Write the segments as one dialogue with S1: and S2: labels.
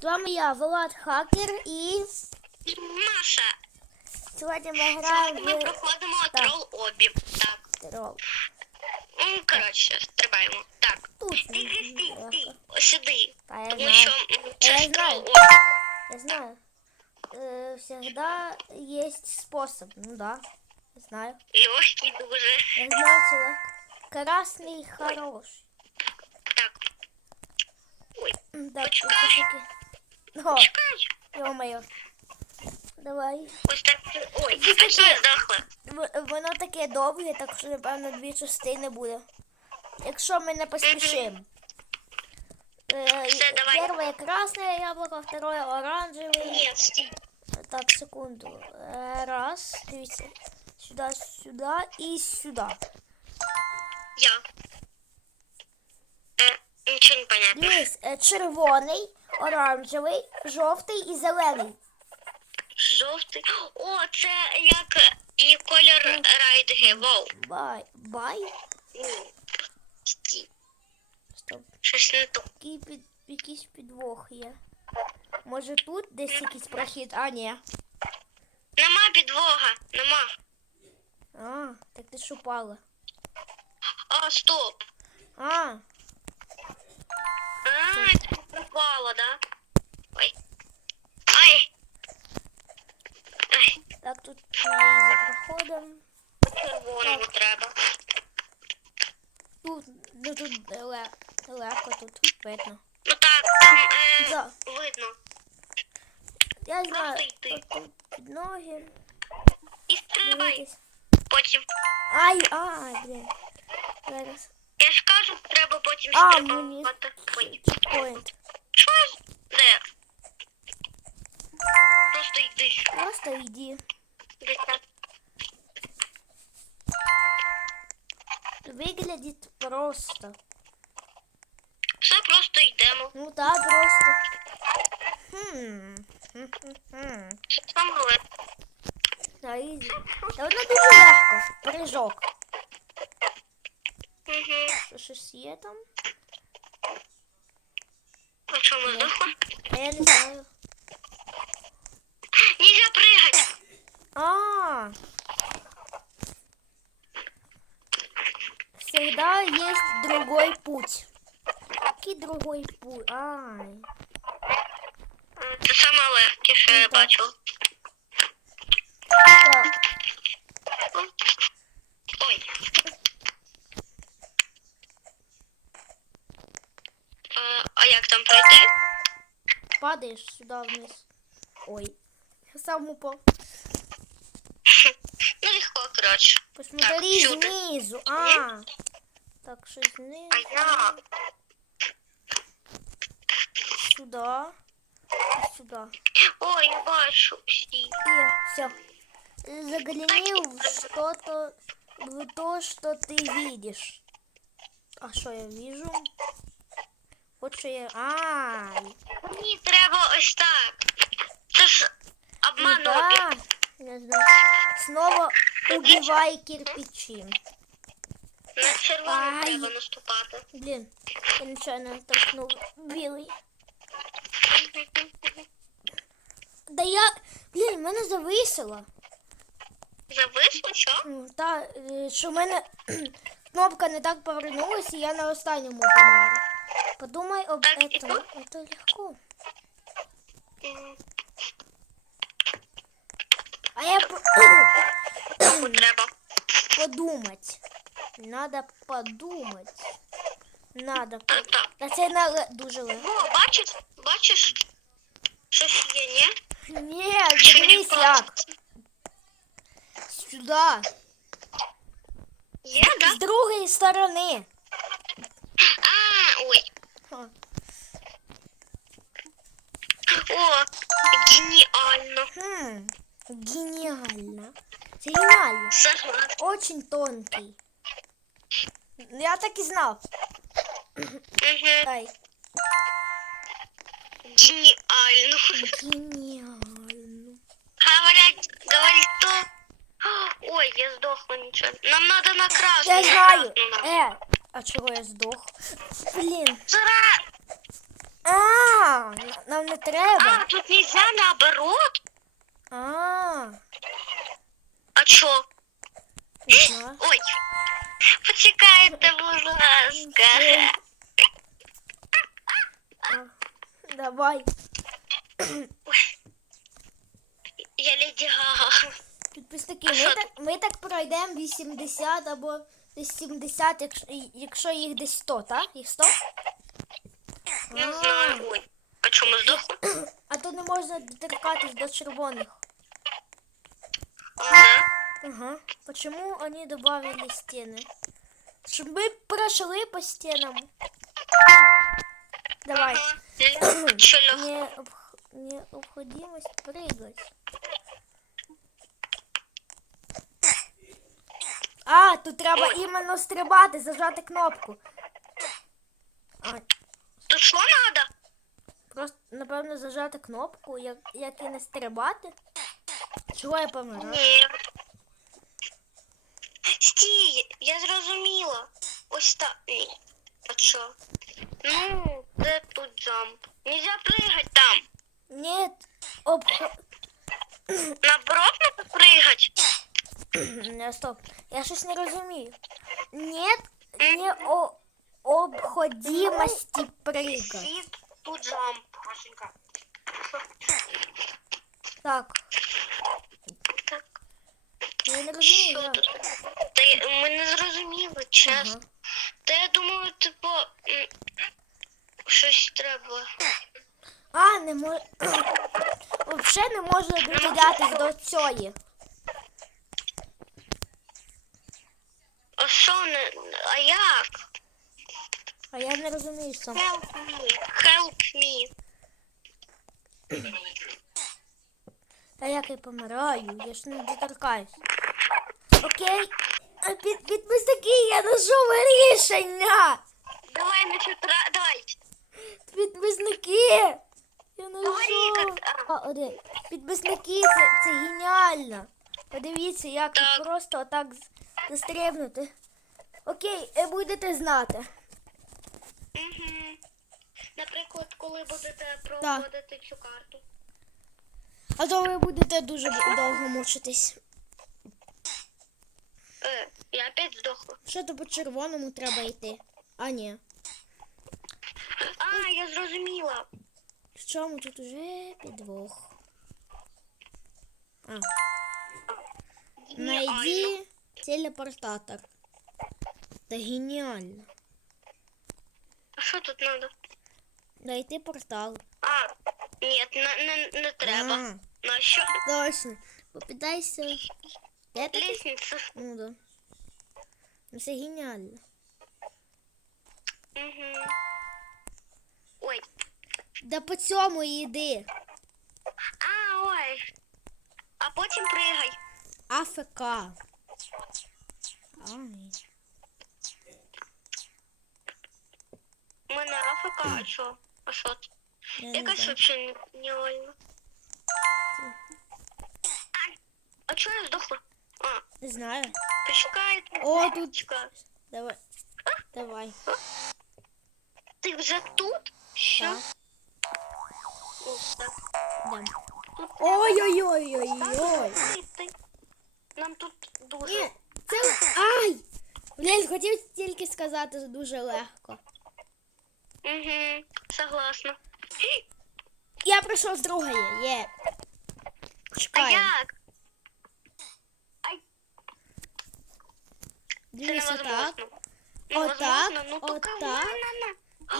S1: З вами я, Влад Хакер, і
S2: Маша,
S1: сьогодні ми
S2: сьогодні
S1: граємо
S2: ми
S1: в
S2: проходимо
S1: Так.
S2: трол обі. Так.
S1: трол.
S2: Ну, коротше, стрибаємо. Так.
S1: Тут
S2: Стій, стій, стій,
S1: легко.
S2: стій. Ось Сюди.
S1: Та я
S2: Тому
S1: знаю.
S2: що м, це
S1: Я
S2: ж трол
S1: знаю.
S2: обі.
S1: Я знаю. Э, всегда есть способ. Ну да. Я знаю.
S2: Легкий дуже.
S1: Я знаю человек. Красный хороший.
S2: Так,
S1: М, Да,
S2: Почекай.
S1: все-таки. О,
S2: чекай.
S1: ё-моё. Давай.
S2: Ось так. Ой,
S1: Ти
S2: а здохла?
S1: В- Воно таке довге, так що, напевно, дві частини буде. Якщо ми не поспішимо. Е,
S2: Все, давай.
S1: Перше красне яблуко, второе оранжеве.
S2: Ні, стій.
S1: Так, секунду. Е, Раз, дивіться. Сюди, сюди і сюди.
S2: Я. Е, нічого не понятно.
S1: Дивись, е, червоний, оранжевий, жовтий і зелений.
S2: Жовтий. О, це як і колір райдги. Воу.
S1: Бай. Бай?
S2: Стій.
S1: Стоп.
S2: Щось не то.
S1: Який під, якийсь підвох є. Може тут десь якийсь прохід? А, ні.
S2: Нема підвога. Нема.
S1: А, так ти ж упала.
S2: А, стоп.
S1: А,
S2: А, это попало, да? Ой. Ай. Ай,
S1: так тут ми за проходом.
S2: червоному треба.
S1: Тут, ну тут ле, легко тут видно.
S2: Ну так, е,
S1: Да.
S2: видно.
S1: Я знаю,
S2: Просто йти.
S1: тут під ноги.
S2: І стрибай
S1: Дивитись.
S2: потім.
S1: Ай, ай, блін. Зараз.
S2: Я ж кажу, треба потім
S1: А, мені
S2: стрибати. Ой.
S1: чекпоінт.
S2: Що? Де? Просто йди.
S1: Просто йди.
S2: Десь так.
S1: Виглядить просто.
S2: Все, просто йдемо.
S1: Ну так, просто. Хм. Хм-хм-хм.
S2: Що там робити?
S1: Та ізі. Та воно дуже легко. Прыжок. Що щось є там?
S2: А що ми здохли?
S1: А я не знаю.
S2: Нельзя прыгать.
S1: А. Всегда есть другой путь. Який другой путь? Ай.
S2: Це саме легке, що я
S1: Ну, так. Падаєш сюди вниз. Ой. Я сам упав.
S2: Ну, легко, коротше.
S1: Посмотри
S2: Так, сюди.
S1: знизу. А. Так, щось знизу.
S2: А я?
S1: Сюда. І сюди.
S2: Ой, я бачу. Стій.
S1: И все. Загляни в что-то, в то, что ты видишь. А что я вижу? Что я... Ай!
S2: Мені треба ось так. Це ж
S1: Ну
S2: обман
S1: да, не знаю. Снова убивай кирпичи.
S2: На червону
S1: Ай.
S2: треба наступати.
S1: Блин, я нечаянно толкнул белый. Да я... Блин, мене зависило.
S2: Зависло, що?
S1: М, Та, е, що в мене кнопка не так повернулася, і я на останньому помер. Подумай об
S2: Так,
S1: этом.
S2: тут?
S1: Это легко. А я
S2: треба.
S1: подумать. Надо подумать. Надо. Та це на дуже легко.
S2: О, бачиш? Бачиш? Щось є, ні?
S1: Ні, дивись як. Сюди.
S2: Є, да?
S1: З другої сторони.
S2: А, ой.
S1: Ха.
S2: О, геніально.
S1: Хм, геніально. Це геніально.
S2: Согласна.
S1: Очень тонкий. Я так і знав.
S2: Угу.
S1: Дай.
S2: Геніально.
S1: Геніально.
S2: Говорять, говорить то. Ой, я здохла нічого. Нам надо на красну.
S1: Я
S2: на
S1: знаю.
S2: красну надо.
S1: Е, а чого я здох? Блін.
S2: Зара!
S1: А, нам не треба.
S2: А, тут нельзя наоборот.
S1: А,
S2: А чо?
S1: не знаю.
S2: Ой. Почекайте, будь ласка.
S1: Давай.
S2: Я леді Гага.
S1: Підписники, ми так, ми так пройдемо 80 або десь 70, якщо, якщо їх десь 100, так? Їх 100?
S2: Не
S1: А.
S2: знаю. Ой. А чому здохли?
S1: А то не можна доторкатись до червоних.
S2: Ага.
S1: Ага. Почему они добавили стены? Чтобы мы прошли по стенам. Давай.
S2: Ага. Чо льох?
S1: Не обх- необходимость прыгать. А, тут треба іменно стрибати, зажати кнопку. А,
S2: Тут що надо?
S1: просто, напевно, зажати кнопку, як, як і не стрибати. Чого я помираю?
S2: Ні. Стій, я зрозуміла. Ось так. Ні. А що? Ну, де тут джамп? Нельзя пригати там.
S1: Нет, об...
S2: Наоборот, надо пригати.
S1: Не, стоп. Я щось не розумію. Нет не о обходимости прыгать.
S2: Сіт тут джамп. Машенька.
S1: Так,
S2: Так,
S1: я не розумію.
S2: що тут? Та я- ми не зрозуміли, чесно.
S1: Ага.
S2: Та я думаю, типу, м, щось треба.
S1: А, не можу. Взагалі не можу додатись до цієї.
S2: А що не. А як?
S1: А я не розумію сам.
S2: Help me. Help me.
S1: А як я помираю? Я ж не доторкаюсь. Окей. А Під, підписники, я знайшов рішення.
S2: Давай на чотра. Давай.
S1: Підписники. Я знайшов. А, один. Підписники, це, це геніально. Подивіться, як
S2: Так.
S1: просто отак застрибнути. Окей, е, будете знати.
S2: Угу. Наприклад, коли будете проходити цю карту.
S1: А то ви будете дуже довго мучитись.
S2: Е, я опять здохла.
S1: Що то по червоному треба йти? А ні.
S2: А, я зрозуміла.
S1: В чому тут уже підвох? А. Найди телепортатор. Та геніально.
S2: А що тут треба?
S1: Найти портал.
S2: А, ні, не, не, не треба.
S1: А,
S2: На що?
S1: точно. Попитайся. Де ти? Ну да. Ну це геніально.
S2: Угу. Ой.
S1: Да по цьому йди.
S2: А, ой. А потім пригай.
S1: АФК. Ай.
S2: У мене АФК, а що? А що це?
S1: Я не
S2: Якась
S1: знаю.
S2: взагалі нереально. Ай, а чого я здохла? А,
S1: Не знаю.
S2: почекайте.
S1: О, тут.
S2: Чекай.
S1: Давай. Давай.
S2: Ти вже тут? Що?
S1: Так.
S2: О, так.
S1: Дам.
S2: Тут
S1: Ой-ой-ой-ой-ой.
S2: Ти- Нам тут дуже.
S1: Ні, це. Ай! Блін, хотів тільки сказати дуже легко.
S2: Угу, согласна.
S1: Я прийшов з другої. Є.
S2: А
S1: Чекай.
S2: як? Це
S1: так.
S2: невозможно.
S1: Отак,
S2: Невозможно, ну поки
S1: отак.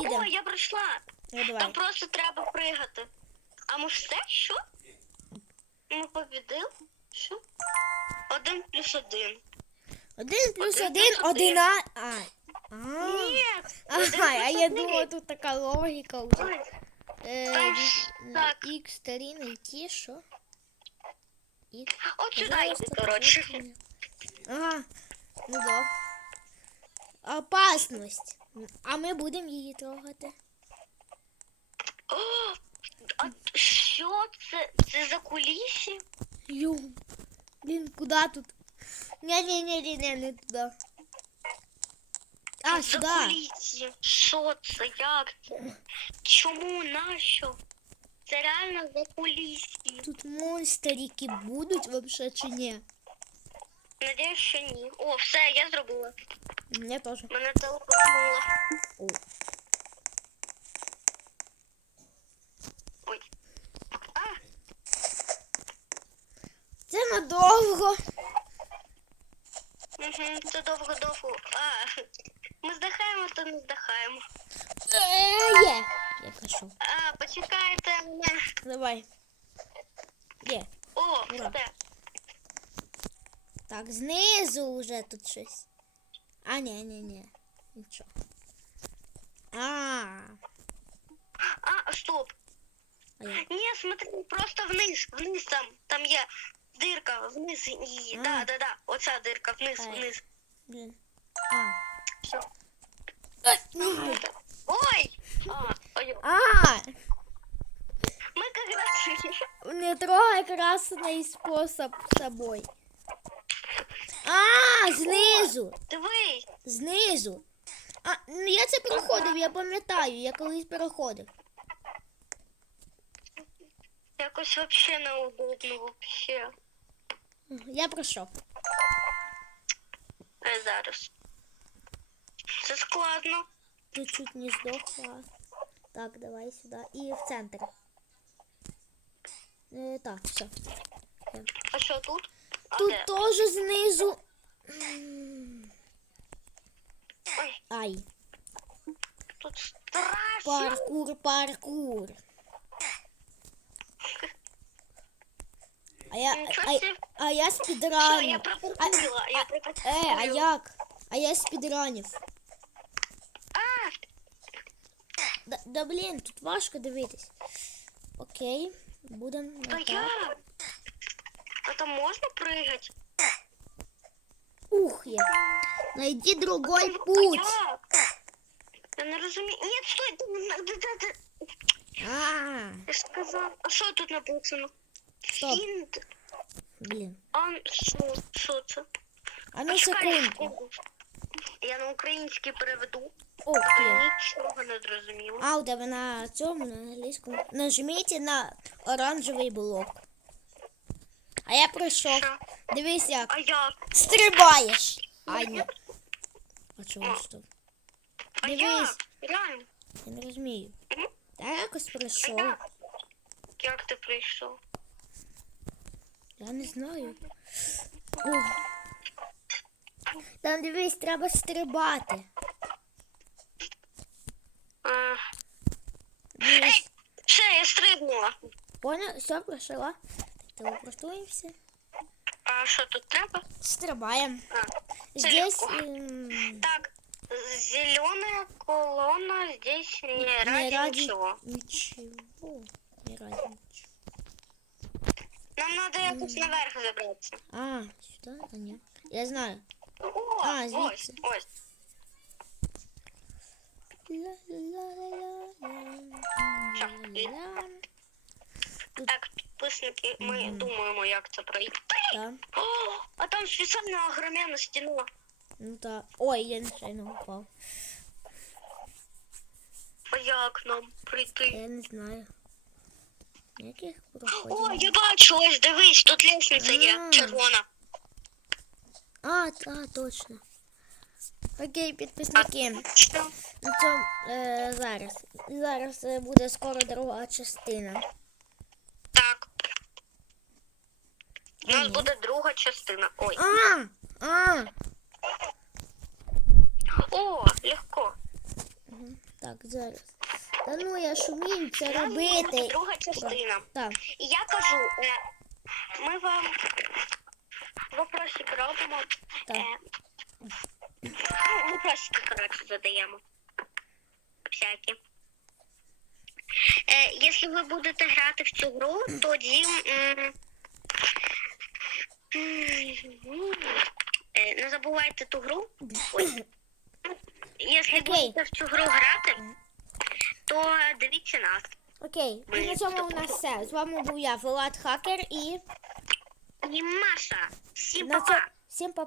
S1: Ідем.
S2: О, я пройшла.
S1: Ну,
S2: Там
S1: давай.
S2: просто треба пригати. А ми все? Що? Ми побідили? Що? Один плюс один.
S1: Один плюс
S2: Один
S1: один,
S2: плюс один.
S1: одина. Ай. А.
S2: Ні.
S1: Ага, а я думала, тут така логіка вже. Е, на
S2: так.
S1: Х сторін йти, що?
S2: От сюди йди, коротше.
S1: Ага, ну да. Опасність. А ми будемо її трогати.
S2: О, а що це? Це за кулісі?
S1: Ю. Блін, куди тут? Ні, ні, ні, ні, ні, не туди. А,
S2: За
S1: сюди.
S2: кулісі. Що це? Як це? Чому? Нащо? Це реально за кулісі.
S1: Тут монстрики будуть вообще чи ні?
S2: Надіюсь, що ні. О, все, я зробила.
S1: Я теж.
S2: Мене телепортнуло.
S1: О.
S2: Ой. А,
S1: Це надовго.
S2: угу, це довго-довго. А, ми здихаємо, то не здихаємо.
S1: Е, Є. Я прийшов.
S2: А, почекайте мене.
S1: Давай. Є.
S2: О,
S1: Ура.
S2: все.
S1: Так, знизу вже тут щось. А, ні, ні, ні. Нічого. А,
S2: А, стоп.
S1: а я.
S2: Ні, смотри, просто вниз, вниз там, там є дирка, вниз її.
S1: А.
S2: Да, да, да. Оця дирка, вниз,
S1: Ай.
S2: вниз.
S1: Блін. А. Ой.
S2: А, мы как раз...
S1: не трогай красний спосіб з собою. А, знизу.
S2: Дивись,
S1: Знизу. А, ну я це проходив, я пам'ятаю, я колись проходив.
S2: якось вообще неудобно вообще.
S1: Я пройшов.
S2: Зараз. Це складно.
S1: Тут чуть не здохла. Так, давай сюди. І в центр. Е, так, все.
S2: А що тут? А
S1: Тут
S2: де?
S1: теж знизу. М,
S2: Ой,
S1: Ай,
S2: тут страшно.
S1: паркур, паркур. А я,
S2: Нічого
S1: а,
S2: собі.
S1: а я
S2: Все,
S1: спідраню.
S2: я пропустила, я пропустила.
S1: Е, а як? А я спідранів. Да, да блін, тут важко дивитись. Окей, будемо
S2: та
S1: на так.
S2: я. А там можна пригати?
S1: Ух я. Найди другой
S2: А
S1: путь.
S2: як? Я не розумію. Ні, стой, ти не знаю, де- де- де-
S1: А,
S2: Я ж сказав. А що тут написано?
S1: Стоп.
S2: Фінт.
S1: блін.
S2: А що, що це?
S1: А ну
S2: Почекай,
S1: секунду.
S2: Я на український переведу.
S1: Ух
S2: Я
S1: я.
S2: нічого не зрозуміла.
S1: А у тебе на цьому, на англійському. Нажміть на оранжевий блок. А я пройшов.
S2: Що?
S1: Дивись як.
S2: А як?
S1: Стрибаєш. А ні. А чого ж тут? Дивись.
S2: Реально?
S1: Я не розумію. Я якось
S2: А
S1: пройшов.
S2: як? Ти прийшов?
S1: Я не знаю. Ух. Там дивись, треба стрибати.
S2: А,
S1: Дивись.
S2: все, я стрибнула.
S1: Понял? Все, пройшла. Телепортуємося.
S2: А що тут треба?
S1: Стрибаємо.
S2: А, це
S1: Здесь...
S2: легко.
S1: ем,
S2: Так, зеленая колонна здесь не ради, ничего.
S1: Ничего. Не ради ничего.
S2: Нам надо якось наверх забратися.
S1: А, сюда? А, нет. Я знаю.
S2: О,
S1: А,
S2: ось,
S1: звідси.
S2: ось. Так, підписники, ми думаємо, як це пройти.
S1: Да.
S2: О, а там спеціальна огромна стіна.
S1: Ну да. Ой, я нечаянно упал.
S2: А як нам прийти?
S1: Я не знаю. Яких
S2: О,
S1: проходів?
S2: я бачу, ось дивись, тут лестниця є, червона.
S1: А, а, точно. Окей, підписники. На цьому е, зараз. Зараз е, буде скоро друга частина.
S2: Так. У нас буде друга частина. Ой.
S1: А! А!
S2: О, легко.
S1: Так, зараз. Та ну я ж вмію це робити.
S2: друга частина.
S1: Так.
S2: І я кажу, е, ми вам вопросик робимо.
S1: Так.
S2: Е, ну, вопросики, коротше, задаємо. Всякі. Е, якщо ви будете грати в цю гру, тоді. м, м, е, не забувайте ту гру. Ой. Якщо будете в цю гру грати, то дивіться нас.
S1: Окей, і на цьому у нас все. З вами був я, Влад Хакер, і
S2: І Маша. Всім
S1: на
S2: па-па.
S1: цьому всім па